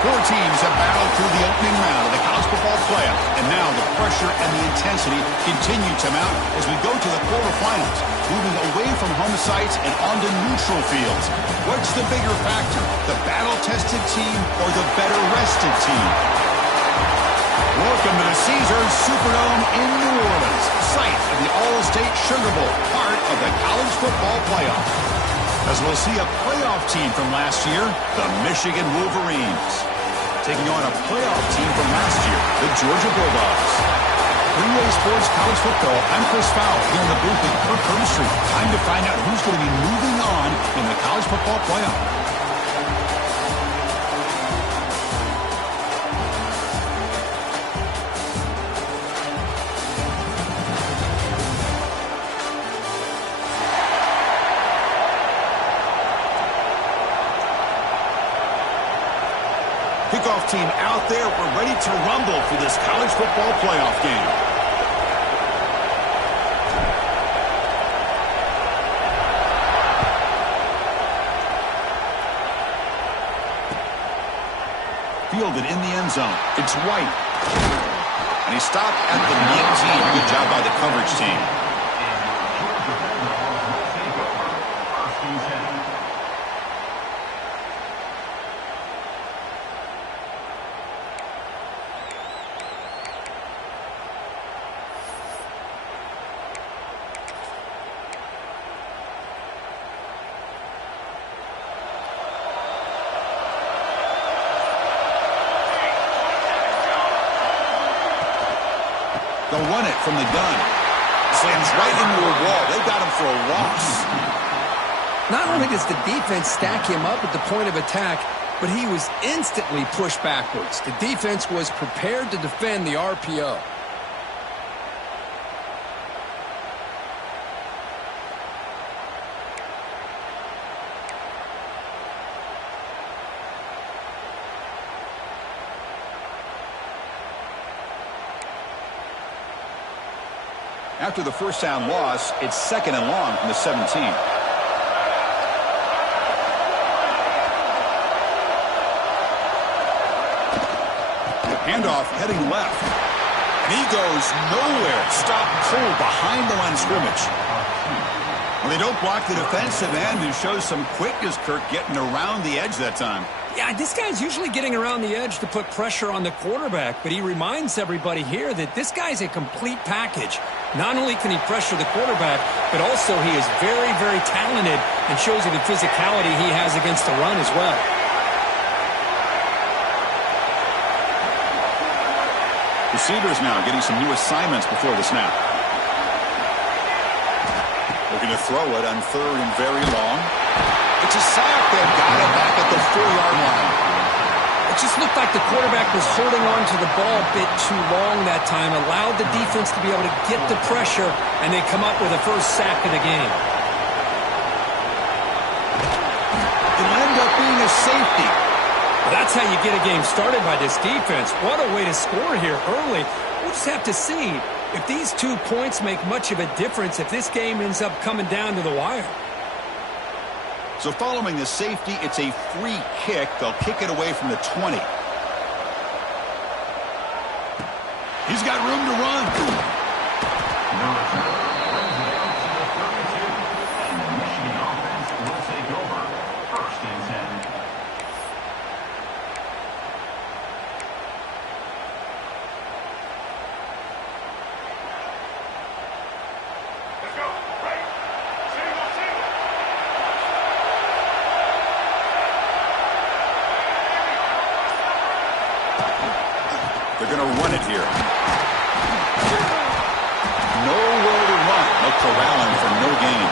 Four teams have battled through the opening round of the college football playoff, and now the pressure and the intensity continue to mount as we go to the quarterfinals, moving away from home sites and onto neutral fields. What's the bigger factor, the battle-tested team or the better-rested team? Welcome to the Caesars Superdome in New Orleans, site of the All-State Sugar Bowl, part of the college football playoff. As we'll see a playoff team from last year, the Michigan Wolverines, taking on a playoff team from last year, the Georgia Bulldogs. Greenway Sports College Football, I'm Chris Fowle here in the booth with Kirk Herbstreit. Time to find out who's going to be moving on in the college football playoff. Kickoff team out there. We're ready to rumble for this college football playoff game. Fielded in the end zone. It's White. And he stopped at the 19. Good job by the coverage team. They'll run it from the gun. Slams right into a wall. They've got him for a loss. Not only does the defense stack him up at the point of attack, but he was instantly pushed backwards. The defense was prepared to defend the RPO. After the first down loss, it's 2nd and long from the 17. Handoff heading left. And he goes nowhere. Stop cold behind the line of scrimmage. Well, they don't block the defensive end and show some quickness, Kirk, getting around the edge that time. Yeah, this guy's usually getting around the edge to put pressure on the quarterback, but he reminds everybody here that this guy's a complete package. Not only can he pressure the quarterback, but also he is very, very talented and shows you the physicality he has against the run as well. Receivers now getting some new assignments before the snap. Looking to throw it on 3rd and very long. It's a sack. They've got it back at the 4-yard line. It just looked like the quarterback was holding on to the ball a bit too long that time, allowed the defense to be able to get the pressure, and they come up with a first sack of the game. It'll end up being a safety. Well, that's how you get a game started by this defense. What a way to score here early. We'll just have to see if these 2 points make much of a difference if this game ends up coming down to the wire. So following the safety, it's a free kick. They'll kick it away from the 20. He's got room to run. They're going to run it here. Nowhere to run. No corralling for no gain.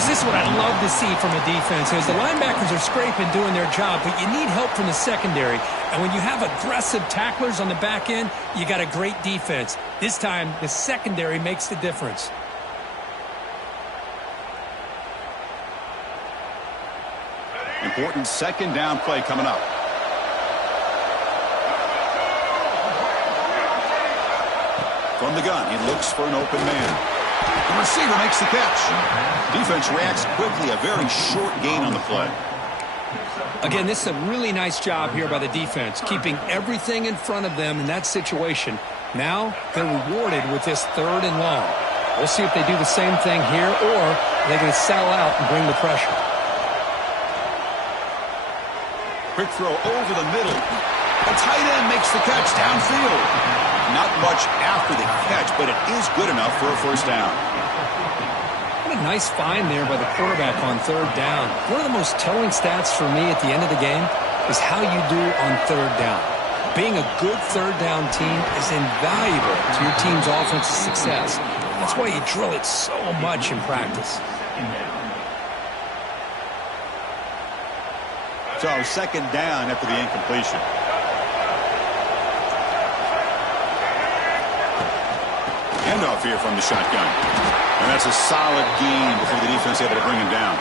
Chris, this is what I'd love to see from a defense. As the linebackers are scraping, doing their job, but you need help from the secondary. And when you have aggressive tacklers on the back end, you got a great defense. This time, the secondary makes the difference. Important second down play coming up. From the gun, he looks for an open man. The receiver makes the catch. Defense reacts quickly. A very short gain on the play. Again, this is a really nice job here by the defense, keeping everything in front of them in that situation. Now they're rewarded with this 3rd and long. We'll see if they do the same thing here, or they're going to settle out and bring the pressure. Quick throw over the middle. The tight end makes the catch downfield. Not much after the catch, but it is good enough for a first down. What a nice find there by the quarterback on 3rd down. One of the most telling stats for me at the end of the game is how you do on 3rd down. Being a good 3rd down team is invaluable to your team's offensive success. That's why you drill it so much in practice. So, second down after the incompletion. Handoff here from the shotgun. And that's a solid gain before the defense able to bring him down.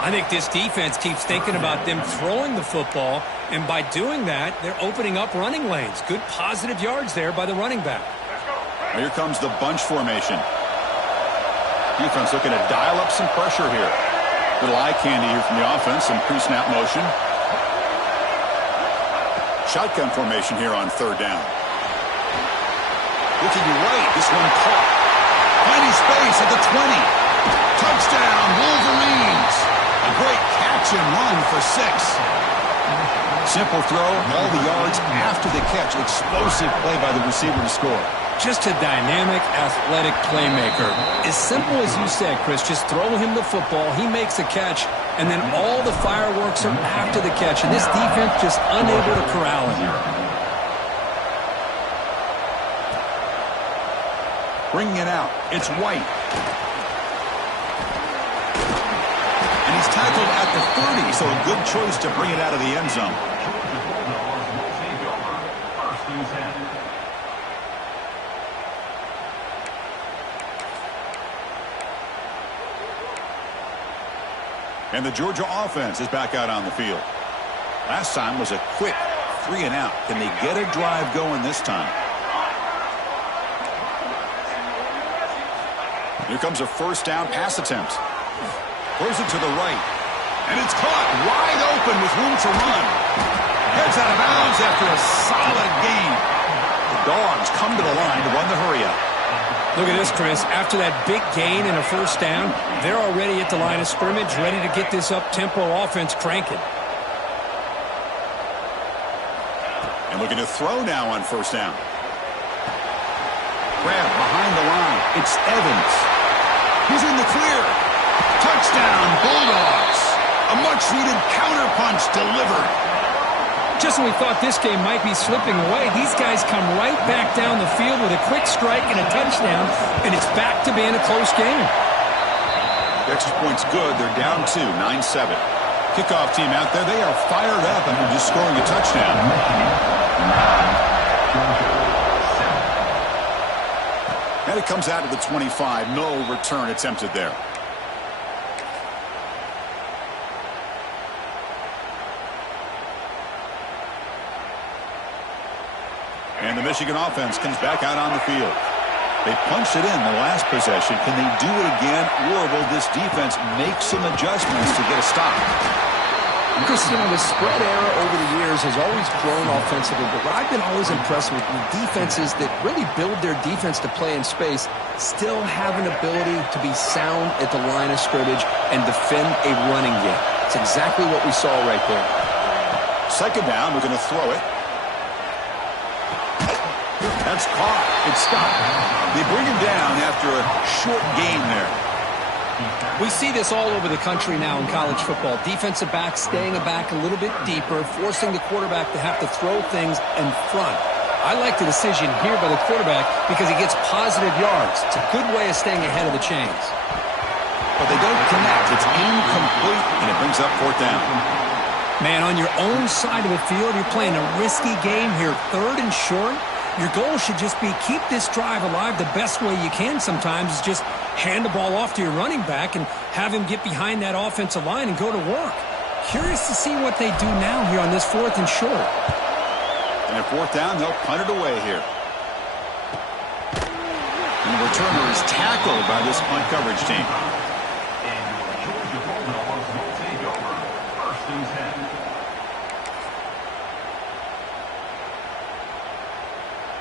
I think this defense keeps thinking about them throwing the football, and by doing that, they're opening up running lanes. Good positive yards there by the running back. Here comes the bunch formation. Defense looking to dial up some pressure here. Little eye candy here from the offense, some pre-snap motion. Shotgun formation here on 3rd down. Looking right, this one caught. Finding space at the 20. Touchdown, Wolverines. A great catch and run for 6. Simple throw, all the yards after the catch. Explosive play by the receiver to score. Just a dynamic, athletic playmaker. As simple as you said, Chris, just throw him the football, he makes a catch, and then all the fireworks are after the catch, and this defense just unable to corral him. Bringing it out, it's White. And he's tackled at the 30, so a good choice to bring it out of the end zone. And the Georgia offense is back out on the field. Last time was a quick 3 and out. Can they get a drive going this time? Here comes a first down pass attempt. Throws it to the right. And it's caught wide open with room to run. Heads out of bounds after a solid gain. The Dogs come to the line to run the hurry up. Look at this, Chris. After that big gain and a first down, they're already at the line of scrimmage, ready to get this up-tempo offense cranking. And looking to throw now on first down. Grab behind the line. It's Evans. He's in the clear. Touchdown, Bulldogs. A much-needed counterpunch delivered. Just when we thought this game might be slipping away, these guys come right back down the field with a quick strike and a touchdown, and it's back to being a close game. The extra point's good. They're down 2, 9-7. Kickoff team out there, they are fired up after just scoring a touchdown. And it comes out to the 25. No return attempted there. And the Michigan offense comes back out on the field. They punched it in the last possession. Can they do it again, or will this defense make some adjustments to get a stop? Chris, you know, the spread era over the years has always grown offensively, but what I've been always impressed with defenses that really build their defense to play in space still have an ability to be sound at the line of scrimmage and defend a running game. It's exactly what we saw right there. Second down, we're going to throw it. That's caught. It's stopped. They bring him down after a short gain there. We see this all over the country now in college football. Defensive backs staying back a little bit deeper, forcing the quarterback to have to throw things in front. I like the decision here by the quarterback because he gets positive yards. It's a good way of staying ahead of the chains. but they don't connect. It's incomplete, and it brings up fourth down. Man, on your own side of the field, you're playing a risky game here, 3rd and short. Your goal should just be keep this drive alive the best way you can sometimes is just hand the ball off to your running back and have him get behind that offensive line and go to work. Curious to see what they do now here on this 4th and short. And at fourth down, they'll punt it away here. And the returner is tackled by this punt coverage team.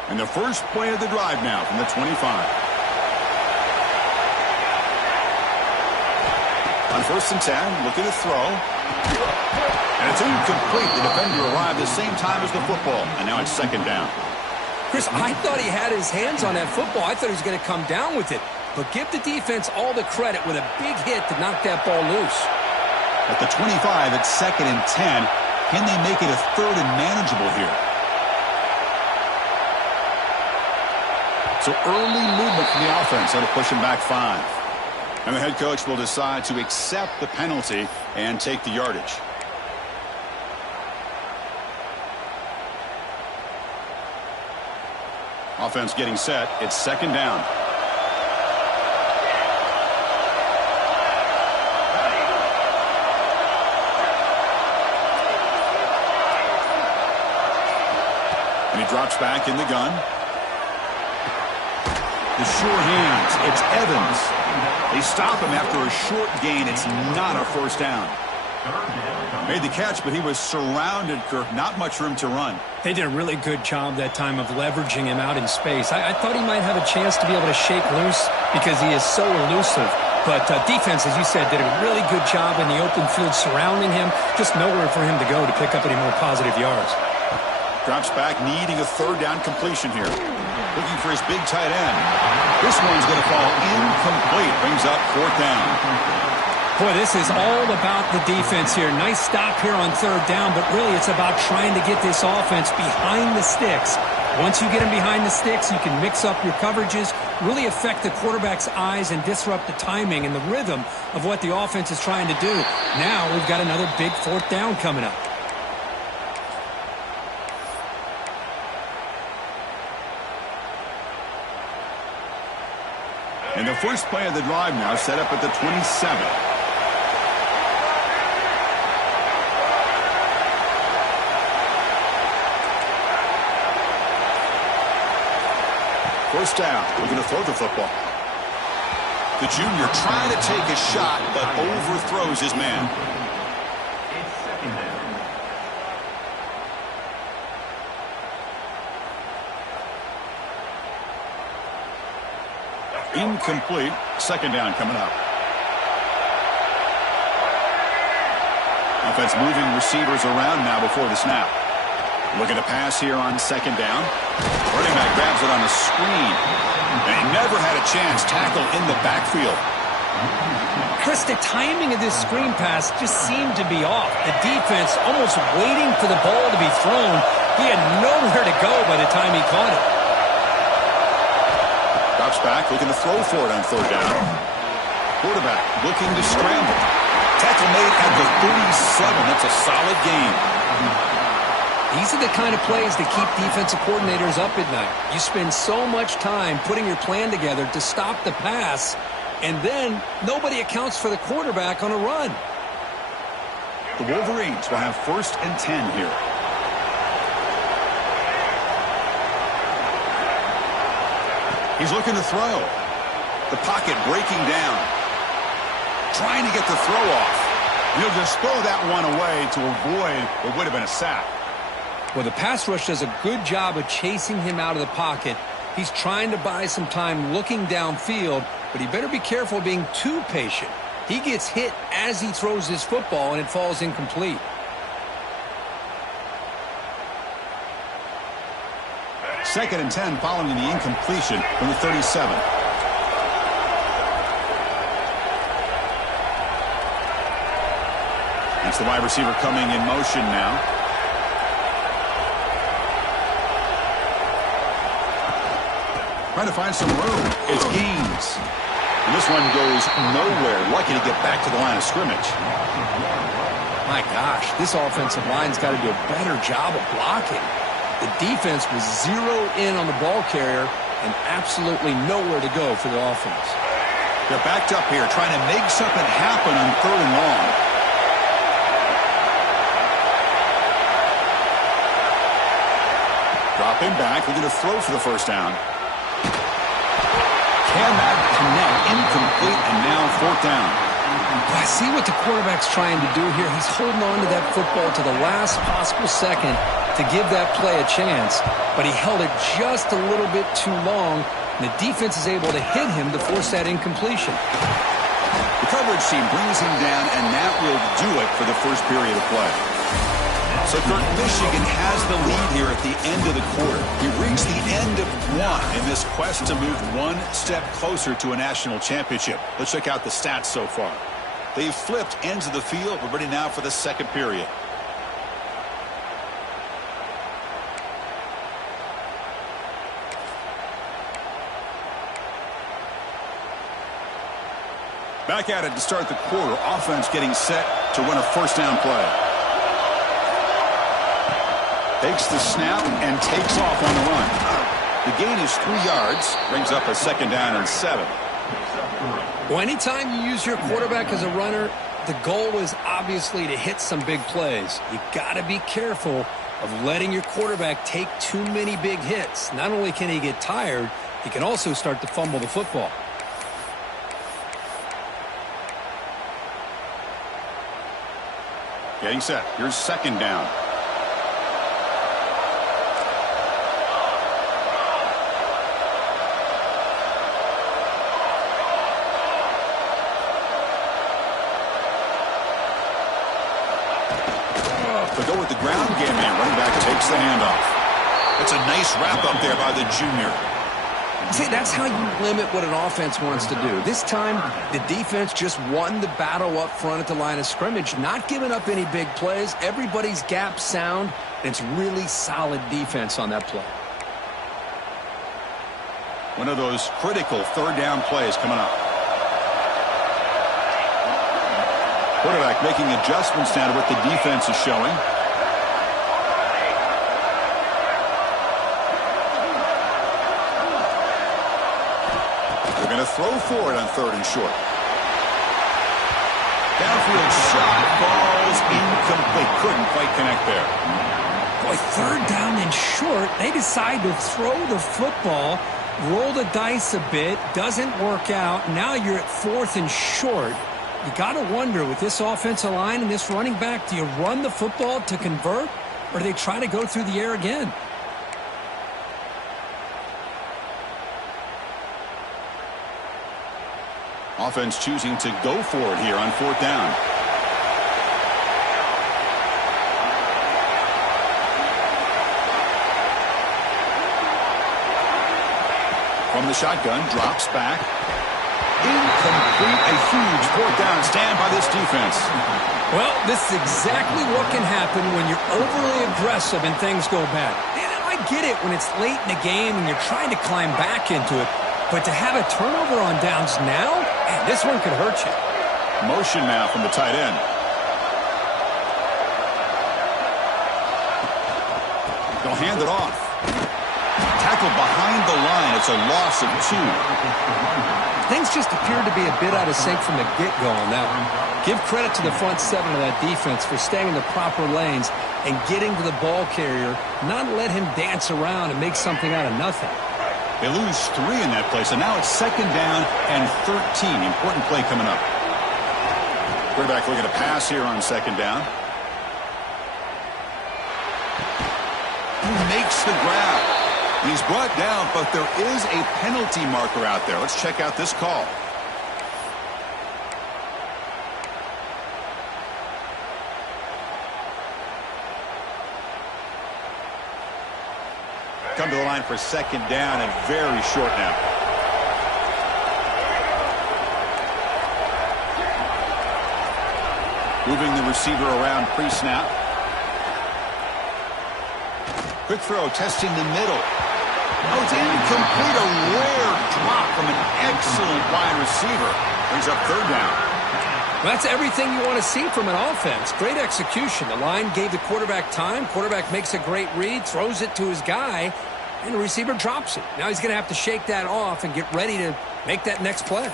And the first play of the drive now from the 25. On 1st and 10, looking to throw. And it's incomplete. The defender arrived the same time as the football. And now it's 2nd down. Chris, I thought he had his hands on that football. I thought he was going to come down with it. But give the defense all the credit with a big hit to knock that ball loose. At the 25, it's 2nd and 10. Can they make it a 3rd and manageable here? So early movement from the offense. That'll push him back 5. And the head coach will decide to accept the penalty and take the yardage. Offense getting set. It's 2nd down. And he drops back in the gun. The sure hands. It's Evans. They stop him after a short gain. It's not a 1st down. Made the catch, but he was surrounded, Kirk. Not much room to run. They did a really good job that time of leveraging him out in space. I thought he might have a chance to be able to shake loose because he is so elusive. But defense, as you said, did a really good job in the open field surrounding him. Just nowhere for him to go to pick up any more positive yards. Drops back, needing a 3rd down completion here. Looking for his big tight end. This one's going to fall incomplete. Brings up 4th down. Boy, this is all about the defense here. Nice stop here on 3rd down, but really it's about trying to get this offense behind the sticks. Once you get them behind the sticks, you can mix up your coverages, really affect the quarterback's eyes and disrupt the timing and the rhythm of what the offense is trying to do. Now we've got another big 4th down coming up. And the first play of the drive now set up at the 27. First down, looking to throw the football. The junior trying to take a shot, but overthrows his man. Incomplete. 2nd down coming up. Offense moving receivers around now before the snap. Looking to pass here on 2nd down. Running back grabs it on the screen. And he never had a chance. Tackle in the backfield. Chris, the timing of this screen pass just seemed to be off. The defense almost waiting for the ball to be thrown. He had nowhere to go by the time he caught it. Drops back, looking to throw for it on 3rd down. Quarterback looking to scramble. Tackle made at the 37. That's a solid gain. These are the kind of plays that keep defensive coordinators up at night. You spend so much time putting your plan together to stop the pass, and then nobody accounts for the quarterback on a run. The Wolverines will have 1st and 10 here. He's looking to throw. The pocket breaking down. Trying to get the throw off. He'll just throw that one away to avoid what would have been a sack. Well, the pass rush does a good job of chasing him out of the pocket. He's trying to buy some time looking downfield, but he better be careful being too patient. He gets hit as he throws his football, and it falls incomplete. Second and 10 following the incompletion from the 37. That's the wide receiver coming in motion now. Trying to find some room. It's Gaines. And this one goes nowhere. Lucky to get back to the line of scrimmage. My gosh, this offensive line's got to do a better job of blocking. The defense was zeroed in on the ball carrier and absolutely nowhere to go for the offense. They're backed up here trying to make something happen on 3rd and long. Dropping back, looking to throw for the first down. Can that connect? Incomplete, and now 4th down. I see what the quarterback's trying to do here. He's holding on to that football to the last possible second to give that play a chance, but he held it just a little bit too long, and the defense is able to hit him to force that incompletion. The coverage team brings him down, and that will do it for the first period of play. So, Kurt, Michigan has the lead here at the end of the quarter. He reached the end of one in this quest to move one step closer to a national championship. Let's check out the stats so far. They've flipped ends of the field. We're ready now for the second period. Back at it to start the quarter. Offense getting set to run a first down play. Takes the snap and takes off on the run. The gain is 3 yards. Brings up a 2nd down and 7. Well, anytime you use your quarterback as a runner, the goal is obviously to hit some big plays. You got to be careful of letting your quarterback take too many big hits. Not only can he get tired, he can also start to fumble the football. Getting set. Here's 2nd down. To go with the ground game here. Running back takes the handoff. That's a nice wrap up there by the junior. See, that's how you limit what an offense wants to do. This time, the defense just won the battle up front at the line of scrimmage, not giving up any big plays. Everybody's gap sound, and it's really solid defense on that play. One of those critical 3rd down plays coming up. Quarterback making adjustments now to what the defense is showing. They're going to throw for it on 3rd and short. Downfield shot falls incomplete. Couldn't quite connect there. Boy, 3rd down and short. They decide to throw the football, roll the dice a bit, doesn't work out. Now you're at 4th and short. You got to wonder, with this offensive line and this running back, do you run the football to convert, or do they try to go through the air again? Offense choosing to go for it here on 4th down. From the shotgun, drops back. Incomplete. A huge 4th down stand by this defense. Well, this is exactly what can happen when you're overly aggressive and things go bad. And I get it when it's late in the game and you're trying to climb back into it. But to have a turnover on downs now, man, this one could hurt you. Motion now from the tight end. They'll hand it off. Tackled behind the line. It's a loss of 2. Things just appeared to be a bit out of sync from the get-go on that one. Give credit to the front 7 of that defense for staying in the proper lanes and getting to the ball carrier, not let him dance around and make something out of nothing. They lose 3 in that play, so now it's 2nd down and 13. Important play coming up. Quarterback looking to pass here on 2nd down. Who makes the grab? He's brought down, but there is a penalty marker out there. Let's check out this call. Come to the line for 2nd down and very short now. Moving the receiver around pre-snap. Quick throw, testing the middle. Oh, it's incomplete. A rare drop from an excellent wide receiver. Brings up third down. Well, that's everything you want to see from an offense. Great execution. The line gave the quarterback time. Quarterback makes a great read, throws it to his guy, and the receiver drops it. Now he's going to have to shake that off and get ready to make that next play.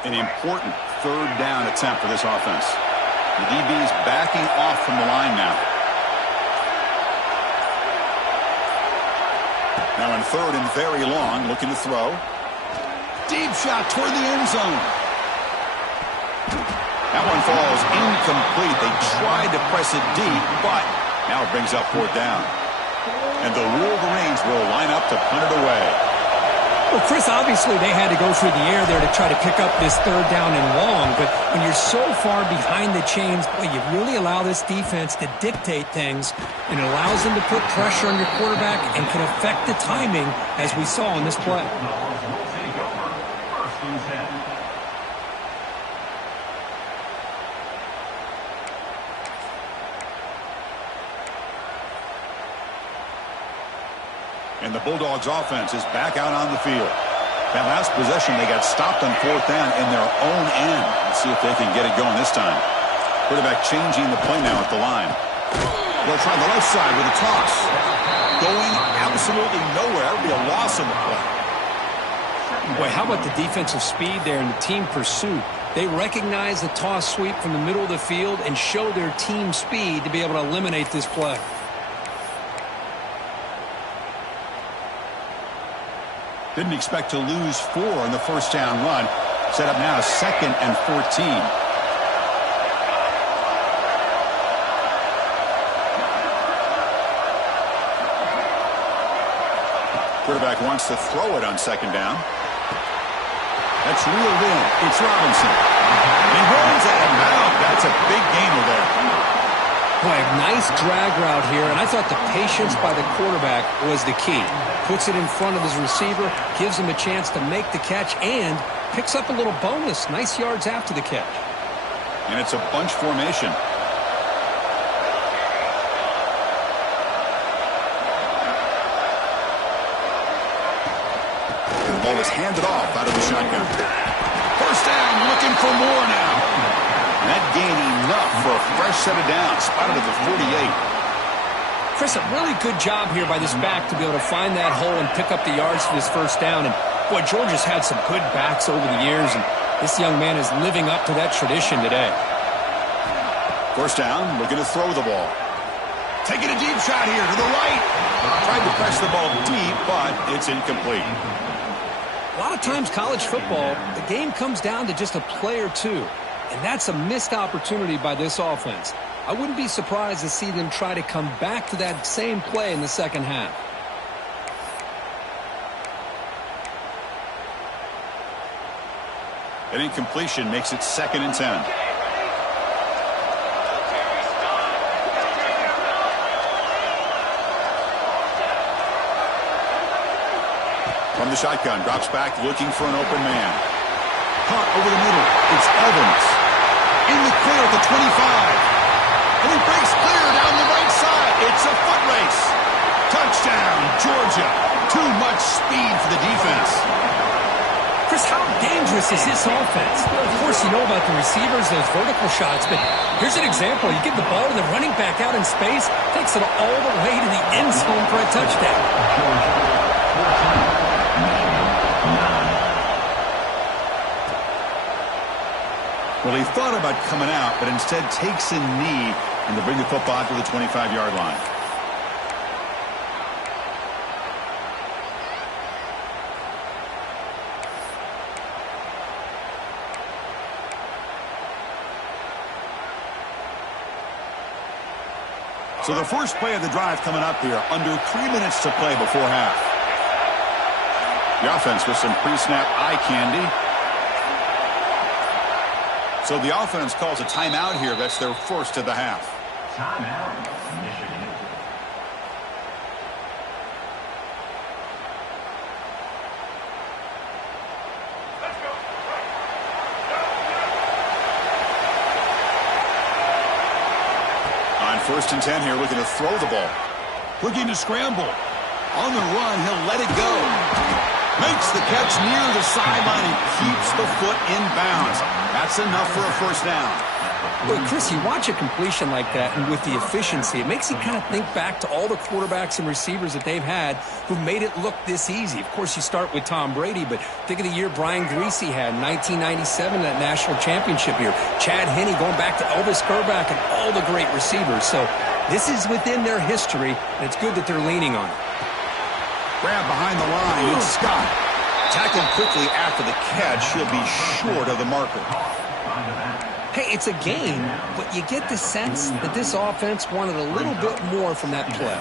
An important third down attempt for this offense. The DB's backing off from the line now. Now in third and very long, looking to throw. Deep shot toward the end zone. That one falls incomplete. They tried to press it deep, but now it brings up fourth down. And the Wolverines will line up to punt it away. Well, Chris, obviously they had to go through the air there to try to pick up this third down and long, but when you're so far behind the chains, boy, you really allow this defense to dictate things, and it allows them to put pressure on your quarterback and can affect the timing, as we saw in this play. And the Bulldogs offense is back out on the field. That last possession, they got stopped on fourth down in their own end. Let's see if they can get it going this time. Quarterback changing the play now at the line. They'll try the left side with a toss. Going absolutely nowhere. It'll be a loss in the play. Boy, how about the defensive speed there and the team pursuit? They recognize the toss sweep from the middle of the field and show their team speed to be able to eliminate this play. Didn't expect to lose 4 in the first down run. Set up now 2nd and 14. Quarterback wants to throw it on 2nd down. That's reeled in. It's Robinson. And he runs at him now. That's a big gainer there. Boy, a nice drag route here, and I thought the patience by the quarterback was the key. Puts it in front of his receiver, gives him a chance to make the catch, and picks up a little bonus. Nice yards after the catch. And it's a bunch formation. And the ball is handed off out of the shotgun. First down, looking for more now. And that gain enough for a fresh set of downs. Spotted at the 48. Chris, a really good job here by this back to be able to find that hole and pick up the yards for this first down. And, boy, Georgia's had some good backs over the years, and this young man is living up to that tradition today. First down, looking to throw the ball. Taking a deep shot here to the right. Tried to press the ball deep, but it's incomplete. A lot of times college football, the game comes down to just a play or two, and that's a missed opportunity by this offense. I wouldn't be surprised to see them try to come back to that same play in the second half. An incompletion makes it 2nd and 10. From the shotgun, drops back looking for an open man. Caught over the middle. It's Evans. In the clear at the 25. And he breaks clear down the right side. It's a foot race. Touchdown, Georgia. Too much speed for the defense. Chris, how dangerous is this offense? Of course, you know about the receivers, those vertical shots, but here's an example. You give the ball to the running back out in space, takes it all the way to the end zone for a touchdown. Well, he thought about coming out, but instead takes a knee and to bring the football to the 25-yard line. So the first play of the drive coming up here, under 3 minutes to play before half. The offense with some pre-snap eye candy. So the offense calls a timeout here. That's their first of the half. Timeout, Michigan. First and 10 here, looking to throw the ball. Looking to scramble. On the run, he'll let it go. Makes the catch near the sideline and keeps the foot in bounds. That's enough for a first down. Well, Chris, you watch a completion like that, and with the efficiency, it makes you kind of think back to all the quarterbacks and receivers that they've had who made it look this easy. Of course, you start with Tom Brady, but think of the year Brian Griese had in 1997, that national championship year. Chad Henne going back to Elvis Grbac and all the great receivers. So this is within their history, and it's good that they're leaning on it. Grab behind the line, it's Scott. Tackled quickly after the catch. He'll be short of the marker. Hey, it's a game, but you get the sense that this offense wanted a little bit more from that play.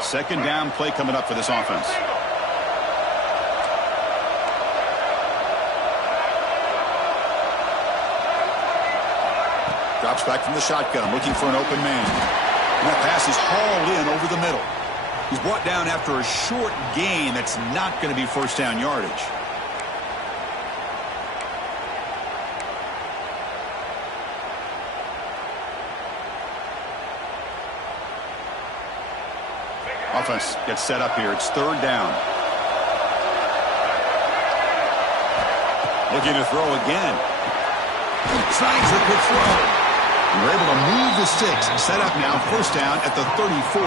Second down play coming up for this offense. Drops back from the shotgun, looking for an open man. And that pass is hauled in over the middle. He's brought down after a short gain that's not going to be first down yardage. Offense gets set up here. It's third down. Looking to throw again. Signs a good throw. We're able to move the sticks. Set up now, first down at the 34.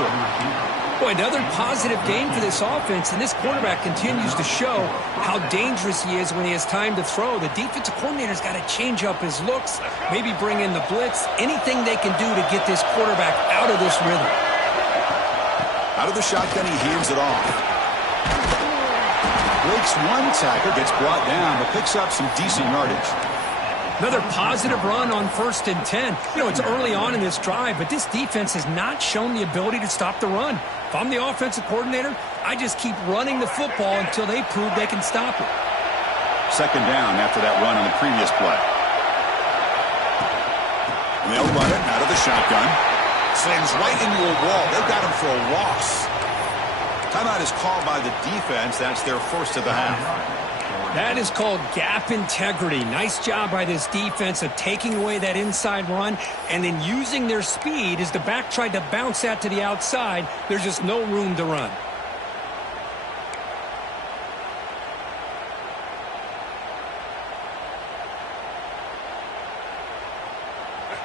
Boy, another positive game for this offense, and this quarterback continues to show how dangerous he is when he has time to throw. The defensive coordinator's got to change up his looks, maybe bring in the blitz, anything they can do to get this quarterback out of this rhythm. Out of the shotgun, he hands it off. Breaks one tackle, gets brought down, but picks up some decent yardage. Another positive run on 1st and 10. You know, it's early on in this drive, but this defense has not shown the ability to stop the run. If I'm the offensive coordinator, I just keep running the football until they prove they can stop it. Second down after that run on the previous play. And they'll run it out of the shotgun. Slams right into a wall. They've got him for a loss. Timeout is called by the defense. That's their first of the half. That is called gap integrity. Nice job by this defense of taking away that inside run and then using their speed as the back tried to bounce that to the outside. There's just no room to run.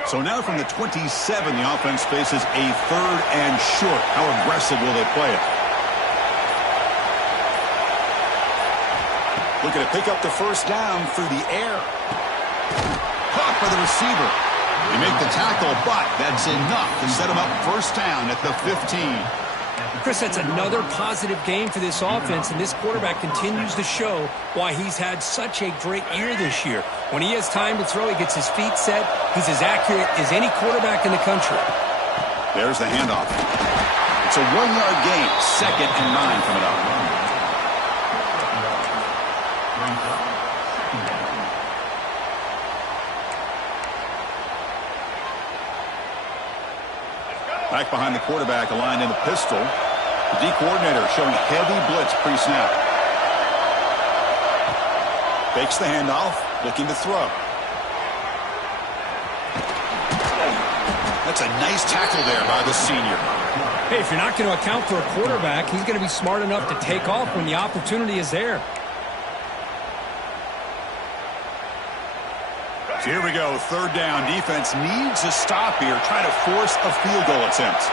So now from the 27, the offense faces a third and short. How aggressive will they play it? Looking to pick up the first down through the air. Caught by the receiver. They make the tackle, but that's enough to set him up first down at the 15. Chris, that's another positive game for this offense, and this quarterback continues to show why he's had such a great year this year. When he has time to throw, he gets his feet set. He's as accurate as any quarterback in the country. There's the handoff. It's a 1-yard gain. 2nd and 9 coming up. Back behind the quarterback, aligned in the pistol. The D coordinator showing heavy blitz pre-snap. Fakes the handoff, looking to throw. That's a nice tackle there by the senior. Hey, if you're not going to account for a quarterback, he's going to be smart enough to take off when the opportunity is there. So here we go, third down. Defense needs a stop here, trying to force a field goal attempt.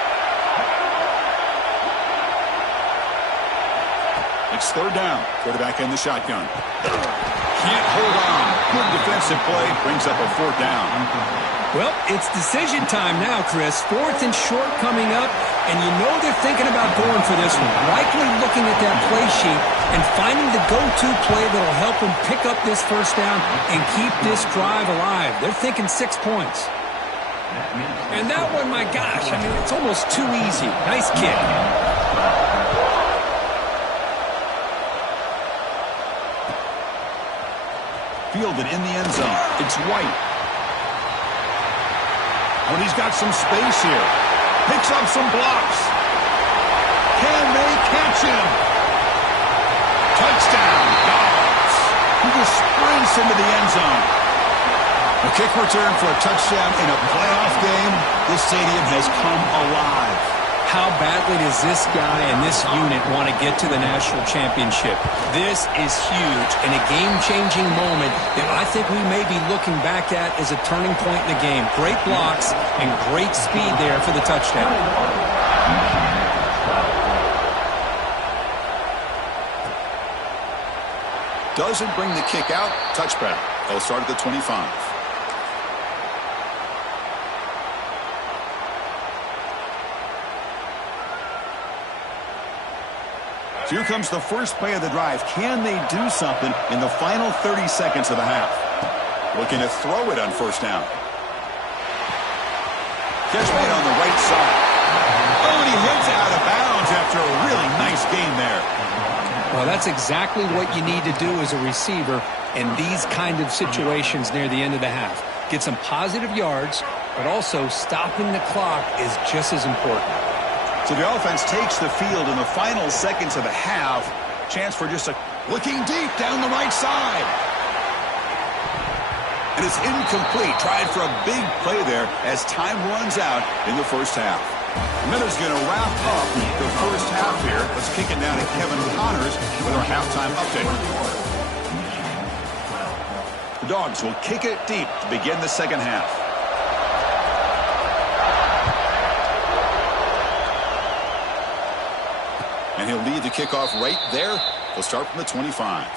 It's third down. Quarterback in the shotgun. Can't hold on. Good defensive play. Brings up a fourth down. Well, it's decision time now, Chris. 4th and short coming up, and you know they're thinking about going for this one. Likely looking at that play sheet and finding the go-to play that will help them pick up this first down and keep this drive alive. They're thinking 6 points. And that one, my gosh, I mean, it's almost too easy. Nice kick. Fielded in the end zone. It's White. Oh, and he's got some space here. Picks up some blocks. Can they catch him? Touchdown, Dogs. He just sprints into the end zone. A kick return for a touchdown in a playoff game. This stadium has come alive. How badly does this guy and this unit want to get to the national championship? This is huge and a game-changing moment that I think we may be looking back at as a turning point in the game. Great blocks and great speed there for the touchdown. Doesn't bring the kick out. Touchback. They'll start at the 25. Here comes the first play of the drive. Can they do something in the final 30 seconds of the half? Looking to throw it on first down. Catch made on the right side. Oh, and he heads out of bounds after a really nice gain there. Well, that's exactly what you need to do as a receiver in these kind of situations near the end of the half. Get some positive yards, but also stopping the clock is just as important. So the offense takes the field in the final seconds of the half. Chance for just a looking deep down the right side. And it's incomplete. Tried for a big play there as time runs out in the first half. Miller's going to wrap up the first half here. Let's kick it down to Kevin Connors with our halftime update. The Dogs will kick it deep to begin the second half. And he'll lead the kickoff right there. They'll start from the 25.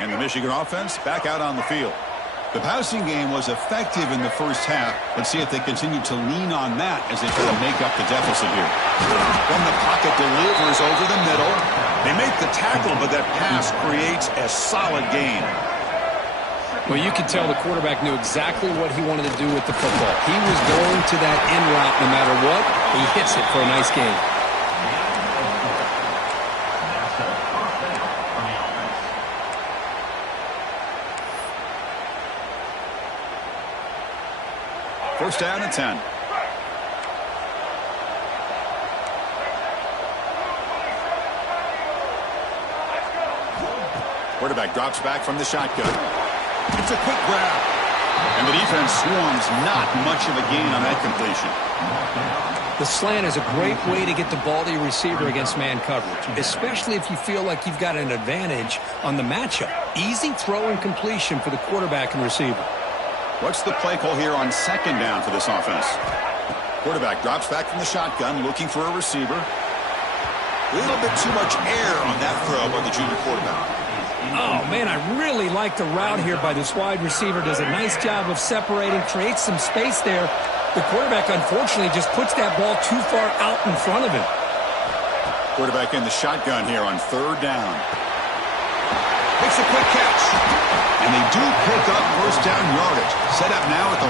And the Michigan offense back out on the field. The passing game was effective in the first half. Let's see if they continue to lean on that as they try to make up the deficit here. From the pocket, delivers over the middle. They make the tackle, but that pass creates a solid gain. Well, you could tell the quarterback knew exactly what he wanted to do with the football. He was going to that end route no matter what. He hits it for a nice gain. First down and 10. Quarterback drops back from the shotgun. It's a quick grab. And the defense swarms. Not much of a gain on that completion. The slant is a great way to get the ball to your receiver against man coverage, especially if you feel like you've got an advantage on the matchup. Easy throw and completion for the quarterback and receiver. What's the play call here on second down for this offense? Quarterback drops back from the shotgun, looking for a receiver. A little bit too much air on that throw by the junior quarterback. Oh, man, I really like the route here by this wide receiver. Does a nice job of separating, creates some space there. The quarterback, unfortunately, just puts that ball too far out in front of him. Quarterback in the shotgun here on third down. Makes a quick catch. And they do pick up first down yardage. Set up now at the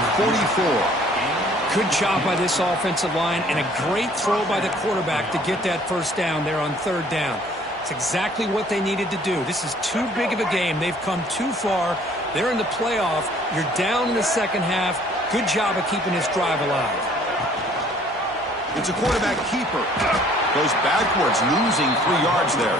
44. Good job by this offensive line and a great throw by the quarterback to get that first down there on third down. It's exactly what they needed to do. This is too big of a game. They've come too far. They're in the playoff. You're down in the second half. Good job of keeping this drive alive. It's a quarterback keeper. Goes backwards, losing 3 yards there.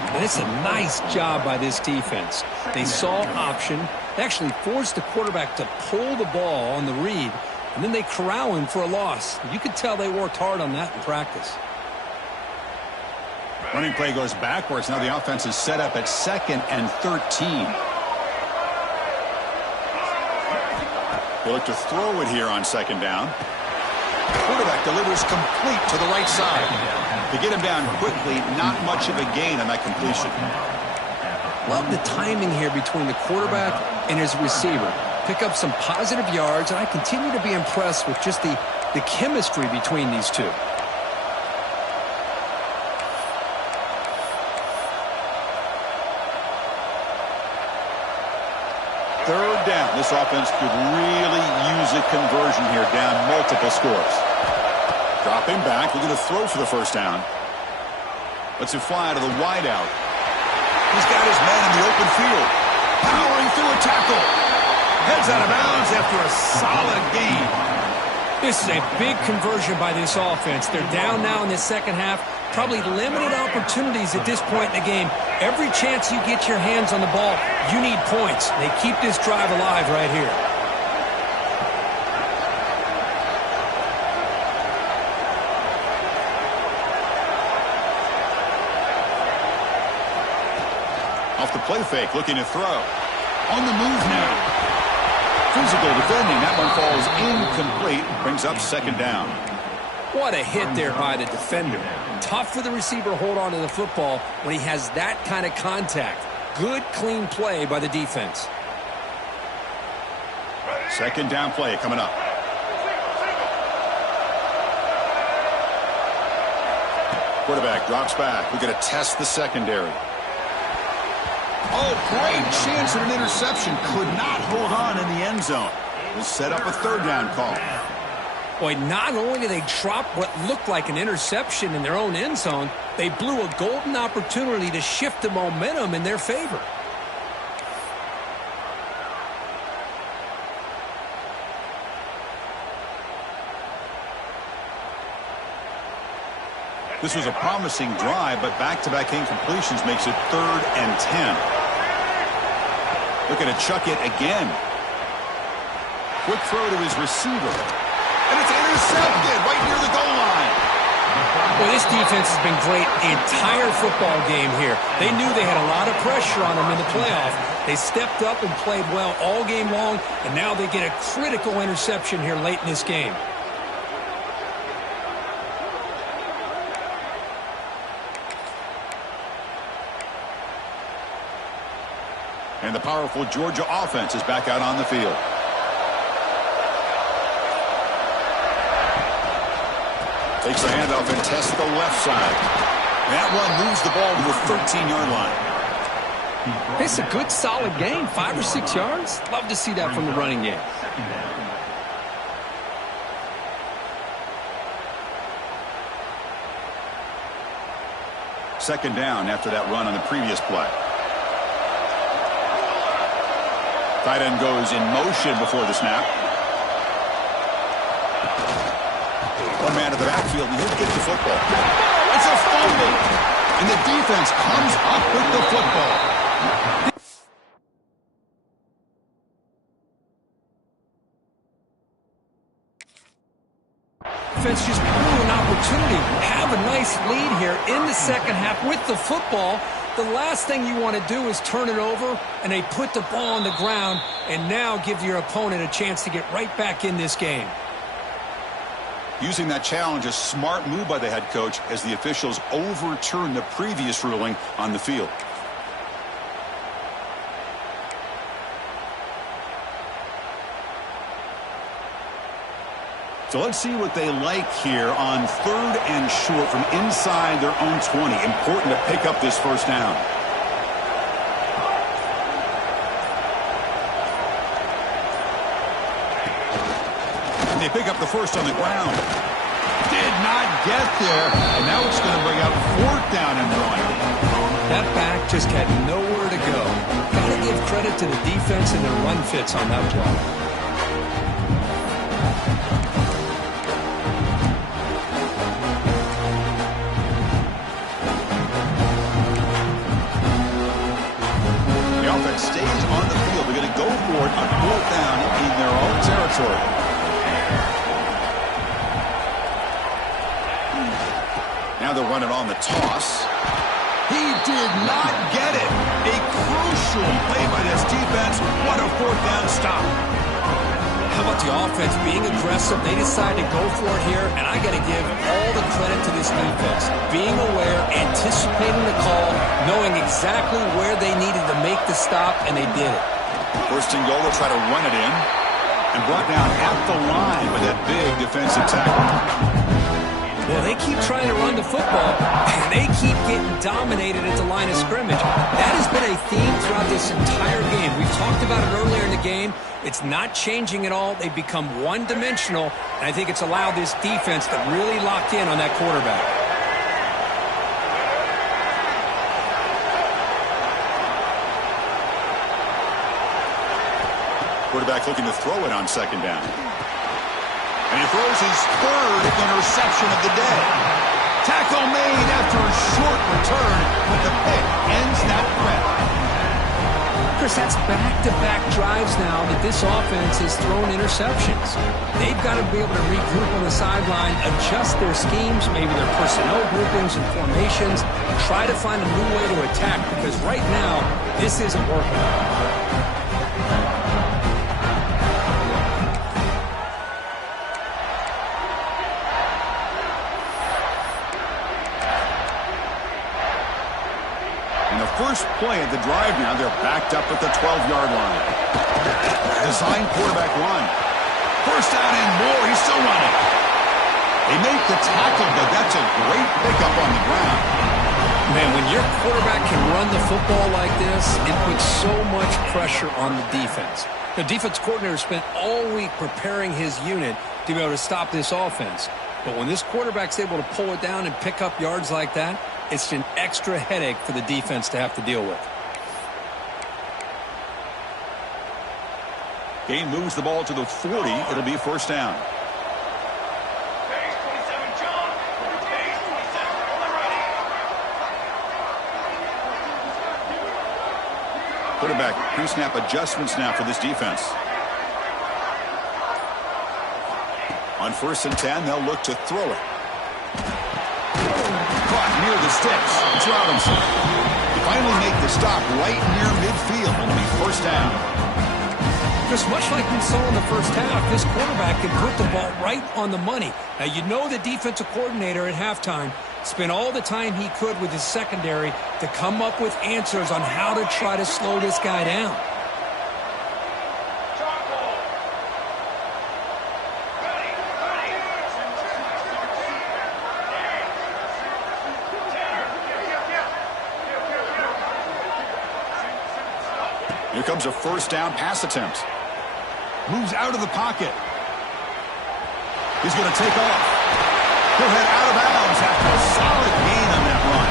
And it's a nice job by this defense. They saw option. They actually forced the quarterback to pull the ball on the read, and then they corral him for a loss. You could tell they worked hard on that in practice. Running play goes backwards. Now the offense is set up at 2nd and 13. They look to throw it here on second down. Quarterback delivers complete to the right side. To get him down quickly, not much of a gain on that completion. Love the timing here between the quarterback and his receiver. Pick up some positive yards, and I continue to be impressed with just the chemistry between these two. Third down. This offense could really use a conversion here, down multiple scores. Dropping back, looking to throw for the first down. Lets it fly to the wideout. He's got his man in the open field. Powering through a tackle. Heads out of bounds after a solid gain. This is a big conversion by this offense. They're down now in the second half. Probably limited opportunities at this point in the game. Every chance you get your hands on the ball, you need points. They keep this drive alive right here. Off the play fake, looking to throw. On the move now. Physical defending. That one falls incomplete. Brings up second down. What a hit there by the defender. Tough for the receiver to hold on to the football when he has that kind of contact. Good, clean play by the defense. Second down play coming up. Quarterback drops back. We're going to test the secondary. Oh, great chance at an interception. Could not hold on in the end zone. We'll set up a third down call. Boy, not only did they drop what looked like an interception in their own end zone, they blew a golden opportunity to shift the momentum in their favor. This was a promising drive, but back-to-back incompletions makes it 3rd and 10. Looking to chuck it again. Quick throw to his receiver. And it's intercepted right near the goal line. Well, this defense has been great the entire football game here. They knew they had a lot of pressure on them in the playoff. They stepped up and played well all game long, and now they get a critical interception here late in this game. And the powerful Georgia offense is back out on the field. Takes the handoff and tests the left side. That one moves the ball to the 13-yard line. It's a good, solid game. 5 or 6 yards. Love to see that from the running game. Second down after that run on the previous play. Tight end goes in motion before the snap. One man at the backfield, and he'll get the football. It's a fumble, and the defense comes up with the football. Defense just blew an opportunity. Have a nice lead here in the second half with the football. The last thing you want to do is turn it over, and they put the ball on the ground and now give your opponent a chance to get right back in this game. Using that challenge, a smart move by the head coach as the officials overturn the previous ruling on the field. So let's see what they like here on 3rd and short from inside their own 20. Important to pick up this first down. They pick up the first on the ground. Did not get there. And now it's going to bring out 4th down and 1. That back just had nowhere to go. Got to give credit to the defense and their run fits on that play. Stays on the field. They're going to go for it on 4th down in their own territory. Now they'll run it on the toss. He did not get it. A crucial play by this defense. What a 4th down stop. How about the offense being aggressive? They decide to go for it here, and I got to give all the credit to this defense. Being aware, anticipating the call, knowing exactly where they needed to make the stop, and they did it. 1st and goal, they'll try to run it in, and brought down at the line with that big defensive tackle. Well, they keep trying to run the football, and they keep getting dominated at the line of scrimmage. That has been a theme throughout this entire game. We've talked about it earlier in the game. It's not changing at all. They've become one-dimensional, and I think it's allowed this defense to really lock in on that quarterback. Quarterback looking to throw it on second down. And he throws his third interception of the day. Tackle made after a short return, but the pick ends that threat. Chris, that's back-to-back drives now that this offense has thrown interceptions. They've got to be able to regroup on the sideline, adjust their schemes, maybe their personnel groupings and formations, try to find a new way to attack, because right now, this isn't working. First play of the drive now, they're backed up at the 12-yard line. Design quarterback run. First down and more. He's still running. They make the tackle, but that's a great pickup on the ground. Man, when your quarterback can run the football like this, it puts so much pressure on the defense. The defense coordinator spent all week preparing his unit to be able to stop this offense. But when this quarterback's able to pull it down and pick up yards like that, it's an extra headache for the defense to have to deal with. Gain moves the ball to the 40. It'll be first down. Quarterback pre-snap adjustments now for this defense. On 1st and 10, they'll look to throw it. Caught near the sticks. It's Robinson. They finally make the stop right near midfield. It'll be first down. Just much like we saw in the first half, this quarterback can put the ball right on the money. Now, you know the defensive coordinator at halftime spent all the time he could with his secondary to come up with answers on how to try to slow this guy down. Here comes a first down pass attempt. Moves out of the pocket. He's going to take off. He'll head out of bounds after a solid gain on that run.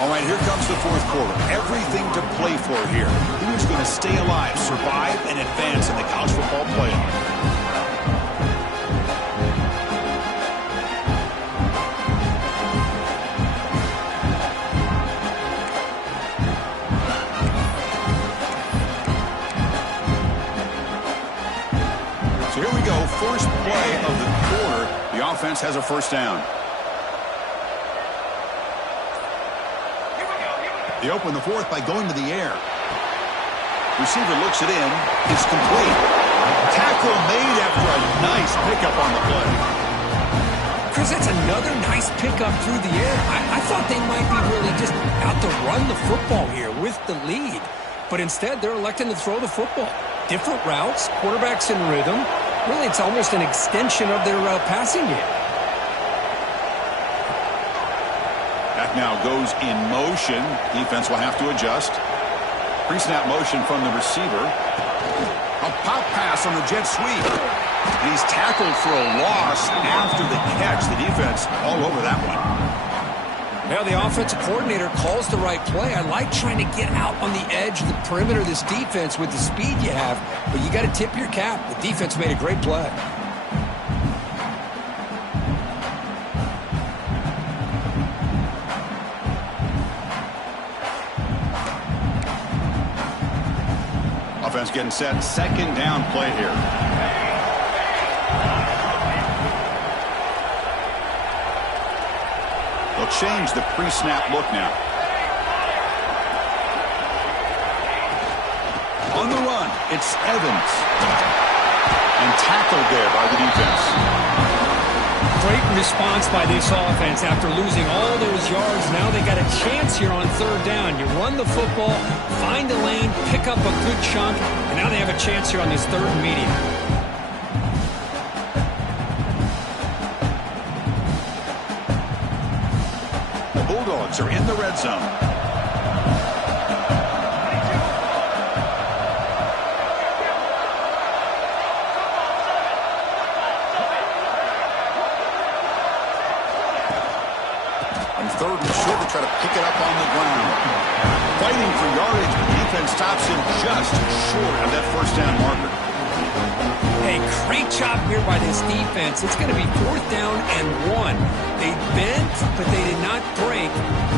All right, here comes the fourth quarter. Everything to play for here. Who's going to stay alive, survive, and advance in the college football playoff? First play of the quarter, the offense has a first down. They open the fourth by going to the air. Receiver looks it in. It's complete. Tackle made after a nice pickup on the play. Chris, that's another nice pickup through the air. I thought they might be really just out to run the football here with the lead. But instead, they're electing to throw the football. Different routes, quarterbacks in rhythm. Really, it's almost an extension of their passing game. Back now goes in motion. Defense will have to adjust. Pre-snap motion from the receiver. A pop pass on the jet sweep. And he's tackled for a loss after the catch. The defense all over that one. Now the offensive coordinator calls the right play. I like trying to get out on the edge of the perimeter of this defense with the speed you have, but you got to tip your cap. The defense made a great play. Offense getting set. Second down play here. They'll change the pre-snap look now. On the run, it's Evans. And tackled there by the defense. Great response by this offense after losing all those yards. Now they got a chance here on third down. You run the football, find a lane, pick up a good chunk, and now they have a chance here on this third and medium. Bulldogs are in the red zone. try to pick it up on the ground. Fighting for yardage, but defense stops him just short of that first down marker. Hey, great job here by this defense. It's going to be 4th down and 1. They bent, but they did not break.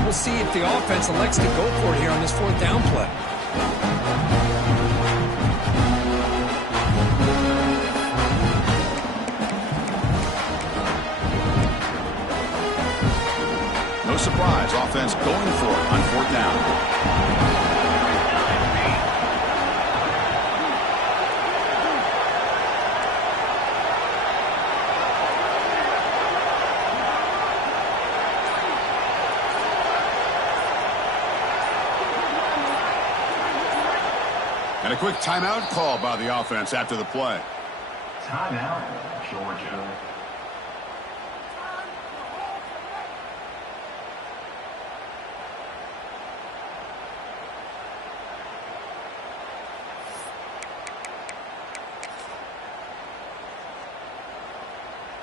We'll see if the offense elects to go for it here on this 4th down play. No surprise, offense going for it on 4th down. And a quick timeout call by the offense after the play. Timeout, Georgia.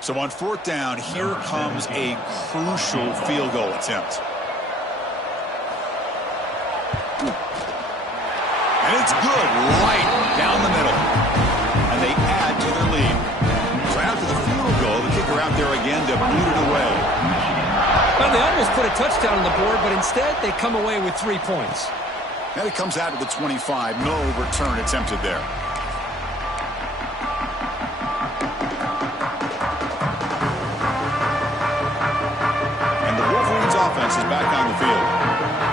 So on 4th down, here comes a crucial field goal attempt. And it's good, right down the middle. And they add to their lead. So after the field goal, the kicker out there again to boot it away. Well, they almost put a touchdown on the board, but instead they come away with 3 points. And it comes out to the 25. No return attempted there. And the Wolverines offense is back on the field.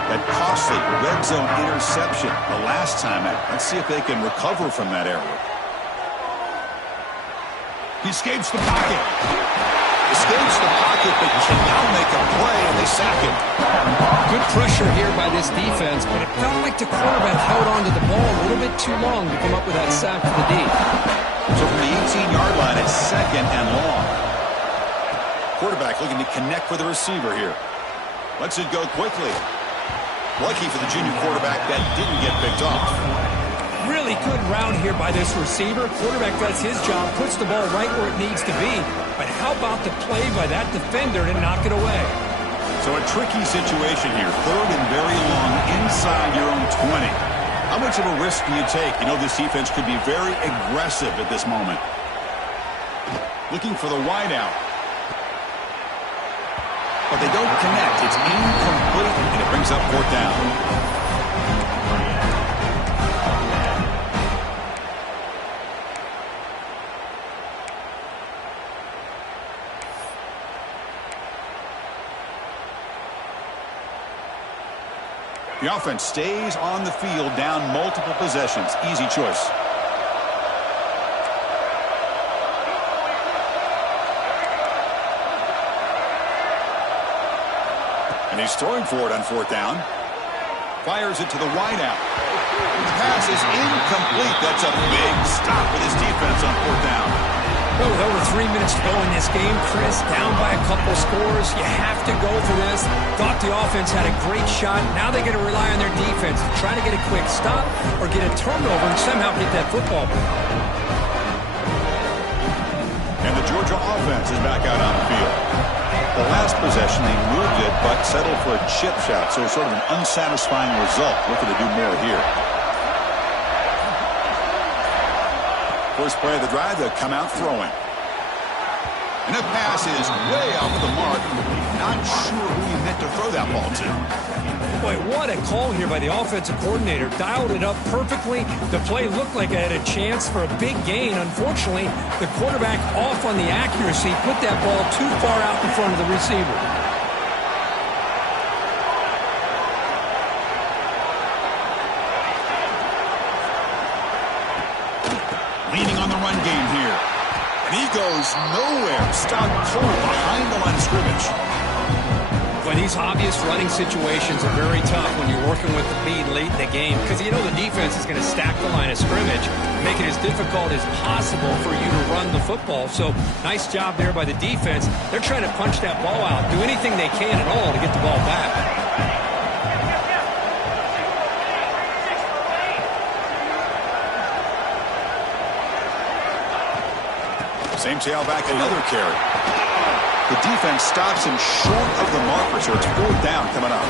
That costly red zone interception the last time out. Let's see if they can recover from that error. He escapes the pocket. Escapes the pocket, but can now make a play, and they sack him. Good pressure here by this defense, but it felt like the quarterback held on to the ball a little bit too long to come up with that sack for the D. So from the 18-yard line, it's 2nd and long. Quarterback looking to connect with the receiver here. Lets it go quickly. Lucky for the junior quarterback that didn't get picked off. Really good route here by this receiver. Quarterback does his job, puts the ball right where it needs to be. But how about the play by that defender to knock it away? So a tricky situation here. 3rd and very long inside your own 20. How much of a risk do you take? You know this defense could be very aggressive at this moment. Looking for the wideout. But they don't connect. It's incomplete, and it brings up 4th down. The offense stays on the field down multiple possessions. Easy choice. And he's throwing for it on 4th down. Fires it to the wideout. The pass is incomplete. That's a big stop with his defense on 4th down. Well, with over 3 minutes to go in this game, Chris, down by a couple scores, you have to go for this. Thought the offense had a great shot. Now they got to rely on their defense to try to get a quick stop or get a turnover and somehow get that football back. And the Georgia offense is back out on the field. The last possession, they moved it, but settled for a chip shot, so sort of an unsatisfying result. Looking to do more here. First play of the drive, they'll come out throwing. And the pass is way off the mark. Not sure who he meant to throw that ball to. Boy, what a call here by the offensive coordinator. Dialed it up perfectly. The play looked like it had a chance for a big gain. Unfortunately, the quarterback off on the accuracy, put that ball too far out in front of the receiver. Leaning on the run game here. And he goes nowhere. Stopped cold behind the line of scrimmage. But these obvious running situations are very tough when you're working with the lead late in the game because you know the defense is going to stack the line of scrimmage, make it as difficult as possible for you to run the football. So nice job there by the defense. They're trying to punch that ball out, do anything they can at all to get the ball back. Same tailback, another carry. The defense stops him short of the marker, so it's 4th down coming up.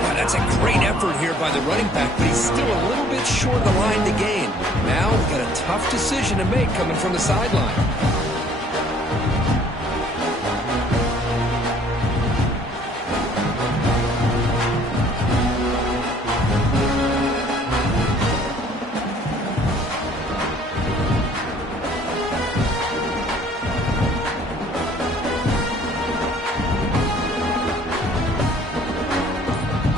Wow, that's a great effort here by the running back, but he's still a little bit short of the line to gain. Now we've got a tough decision to make coming from the sideline.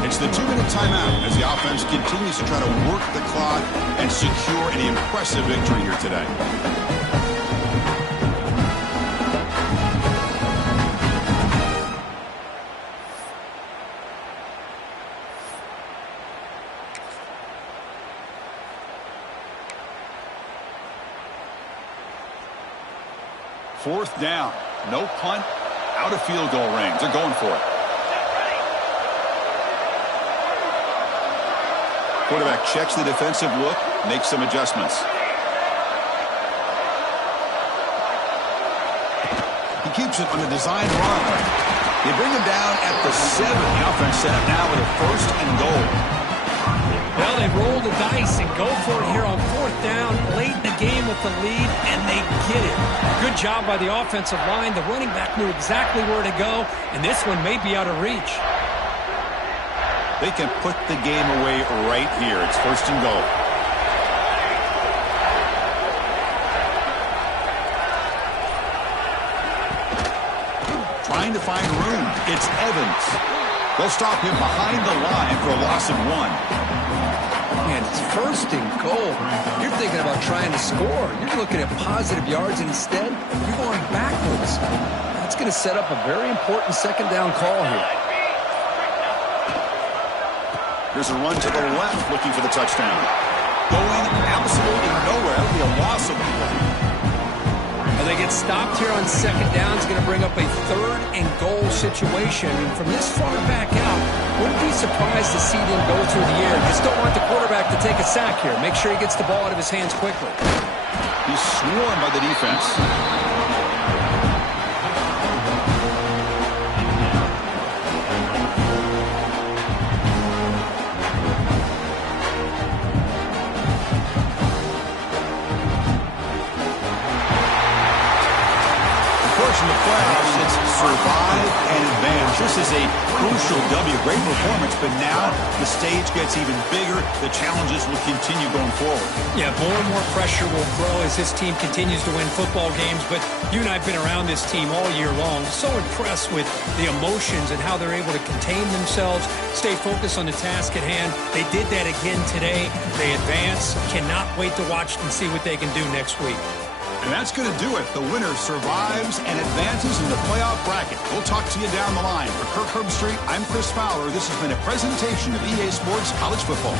It's the 2-minute timeout as the offense continues to try to work the clock and secure an impressive victory here today. Fourth down. No punt. Out of field goal range. They're going for it. Quarterback checks the defensive look, makes some adjustments. He keeps it on a design run. They bring him down at the 7. The offense set up now with a 1st and goal. Well, they roll the dice and go for it here on 4th down, late in the game with the lead, and they get it. Good job by the offensive line. The running back knew exactly where to go, and this one may be out of reach. They can put the game away right here. It's 1st and goal. Trying to find room. It's Evans. They'll stop him behind the line for a loss of 1. Man, it's 1st and goal. You're thinking about trying to score. You're looking at positive yards, and instead, you're going backwards. That's going to set up a very important 2nd down call here. Here's a run to the left, looking for the touchdown. Going absolutely nowhere. That'll be a loss of 1. Well, they get stopped here on 2nd down. It's going to bring up a 3rd and goal situation. And from this far back out, wouldn't be surprised to see them go through the air. Just don't want the quarterback to take a sack here. Make sure he gets the ball out of his hands quickly. He's swarmed by the defense. In the playoffs, it's survive and advance. This is a crucial W. Great performance, but now the stage gets even bigger. The challenges will continue going forward. Yeah, more and more pressure will grow as this team continues to win football games, but you and I have been around this team all year long. So impressed with the emotions and how they're able to contain themselves, stay focused on the task at hand. They did that again today. They advance. Cannot wait to watch and see what they can do next week. And that's going to do it. The winner survives and advances in the playoff bracket. We'll talk to you down the line. For Kirk Herbstreit, I'm Chris Fowler. This has been a presentation of EA Sports College Football.